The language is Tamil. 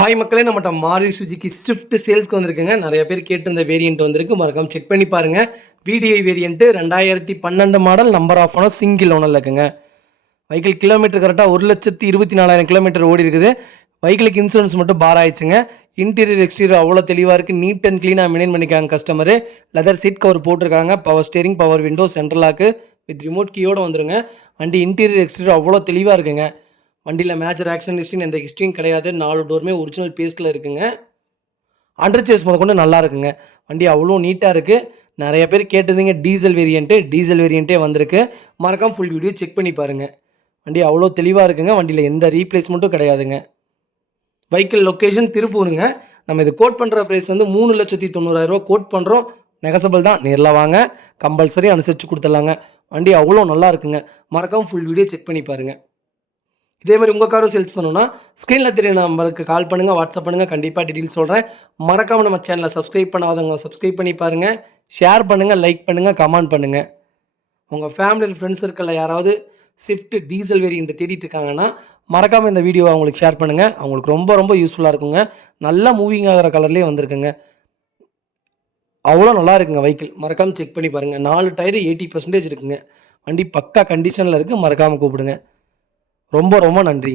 ஹாய் மக்களே, நம்மகிட்ட மாருதி சுஜுகி ஸ்விஃப்ட் சேல்ஸ்க்கு வந்திருக்குங்க. நிறைய பேர் கேட்டிருந்த வேரியண்ட் வந்திருக்கு. மறக்காம செக் பண்ணி பாருங்கள். VDI variant 2012 model, number of owner, single ஓனரில் இருக்குங்க. வெஹிக்கிள் கிலோமீட்டர் கரெக்டாக 1,24,000 கிலோமீட்டர் ஓடி இருக்குது. வெஹிக்கிளுக்கு இன்சூரன்ஸ் மட்டும் பார் ஆயிடுச்சுங்க. இன்டீரியர் எக்ஸ்டீரியர் அவ்வளோ தெளிவாக இருக்குது. நீட் அண்ட் க்ளீனாக மெயின்டைன் பண்ணிக்காங்க கஸ்டமரு. லெதர் சீட் கவர் போட்டிருக்காங்க. Power steering, power window, central lock with remote கீயோடு வந்துருங்க. வண்டி இன்டீரியர் எக்ஸ்டீரியர் அவ்வளோ தெளிவாக இருக்குங்க. வண்டியில் மேஜர் ஆக்ஷன் ஹிஸ்ட்ரின்னு எந்த ஹிஸ்ட்ரியும் கிடையாது. 4 டோருமே ஒரிஜினல் பேஸ்டில் இருக்குங்க. அண்டர் சேஸ் முதற்கொண்டு நல்லா இருக்குங்க. வண்டி அவ்வளோ நீட்டாக இருக்குது. நிறைய பேர் கேட்டதுங்க டீசல் வேரியண்ட்டே வந்திருக்கு. மறக்காம ஃபுல் வீடியோ செக் பண்ணி பாருங்கள். வண்டி அவ்வளோ தெளிவாக இருக்குங்க. வண்டியில் எந்த ரீப்ளேஸ்மெண்ட்டும் கிடையாதுங்க. வெஹிக்கிள் லொக்கேஷன் திருப்பூருங்க. நம்ம இது கோட் பண்ணுற ப்ரைஸ் வந்து 3,90,000 கோட் பண்ணுறோம். நெகசபிள் தான். நேரில் வாங்க, கம்பல்சரி அனுசரித்து கொடுத்துடலாங்க. வண்டி அவ்வளோ நல்லா இருக்குங்க. மறக்காம ஃபுல் வீடியோ செக் பண்ணி பாருங்கள். இதே மாதிரி உங்கள் காரும் சேல்ஸ் பண்ணணும்னா ஸ்க்ரீனில் தெரிய நம்பருக்கு கால் பண்ணுங்கள், வாட்ஸ்அப் பண்ணுங்கள். கண்டிப்பாக டீட்டெயில்ஸ் சொல்கிறேன். மறக்காமல் நம்ம சேனலை சப்ஸ்கிரைப் பண்ணாதவங்க சப்ஸ்கிரைப் பண்ணி பாருங்கள். ஷேர் பண்ணுங்கள், லைக் பண்ணுங்கள், கமெண்ட் பண்ணுங்கள். உங்கள் ஃபேமிலி ஃப்ரெண்ட்ஸ் சர்க்கிளில் யாராவது ஸ்விஃப்ட் டீசல் வேரியண்ட் தேடிட்டு இருக்காங்கன்னா மறக்காமல் இந்த வீடியோவை அவங்களுக்கு ஷேர் பண்ணுங்கள். அவங்களுக்கு ரொம்ப ரொம்ப யூஸ்ஃபுல்லாக இருக்குங்க. நல்லா மூவிங் ஆகிற கலர்லேயே வந்திருக்குங்க. அவ்வளோ நல்லா இருக்குங்க வெஹிக்கிள். மறக்காமல் செக் பண்ணி பாருங்கள். 4 டயரு 80% இருக்குங்க. வண்டி பக்கா கண்டிஷனில் இருக்குது. மறக்காமல் கூப்பிடுங்க. ரொம்ப ரொம்ப நன்றி.